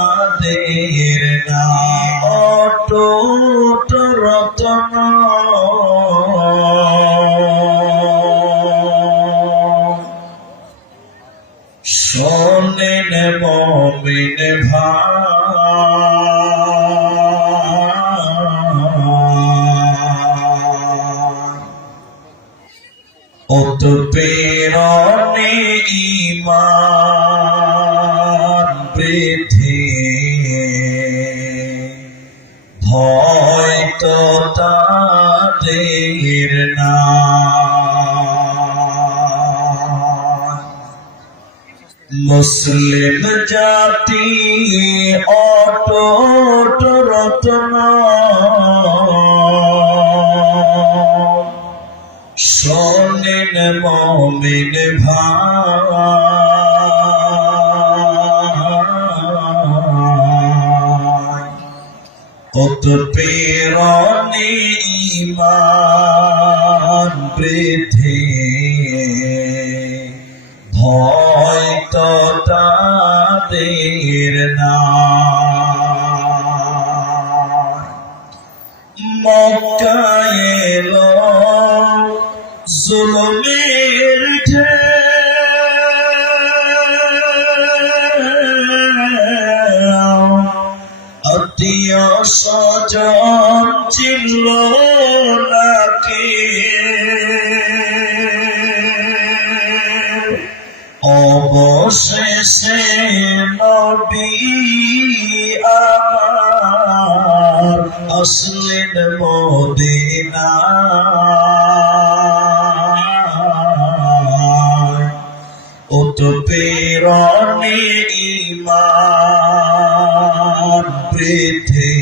তাদের নাম অটুট রতন শোনেন মমিন ভাই। অত প্রেরণে ইমান বৃদ্ধি হয়তো তাদের না। মুসলিম জাতি অটট রত্ন। শোনেন মমিন ভাই। কত প্রেরণে ইমান বৃদ্ধি ভয় তো তাদের না মক্কায় জুলুমের ঢেউ। আত্মীয় স্বজন চিনল নাকি? অবশেষে নবী আমার আসলেন মদিনা। অত প্রেরণে ইমান বৃদ্ধি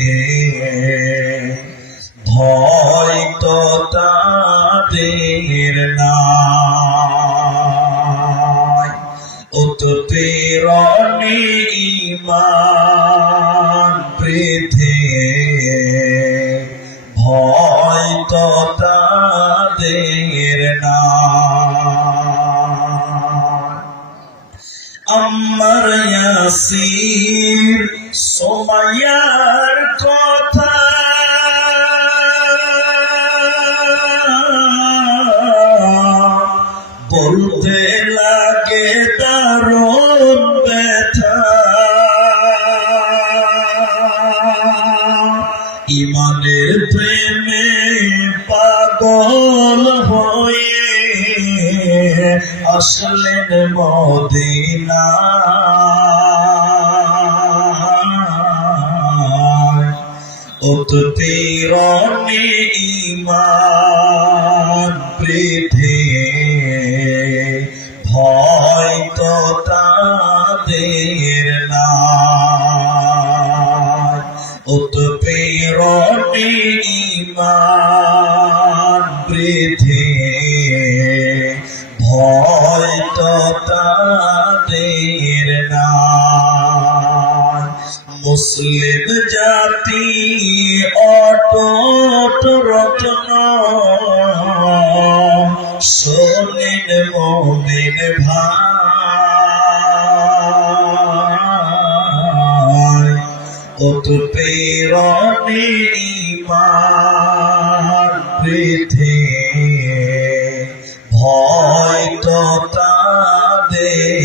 ভয় তো তাদের নাই। বৃদ্ধি ভয় তো তাদের নাই। আমার ইয়াসির বলতে লাগে দারুণ ব্যথা। ইমানের প্রেমে পাগল হয়ে আসলেন মদিনা। অত প্রেরণে ইমান বৃদ্ধি ভয় তো মুসলিম জাতি অটট রত্ন। শোনেন মমিন ভাই। অত প্রেরণে ইমান ভয় তো তাদের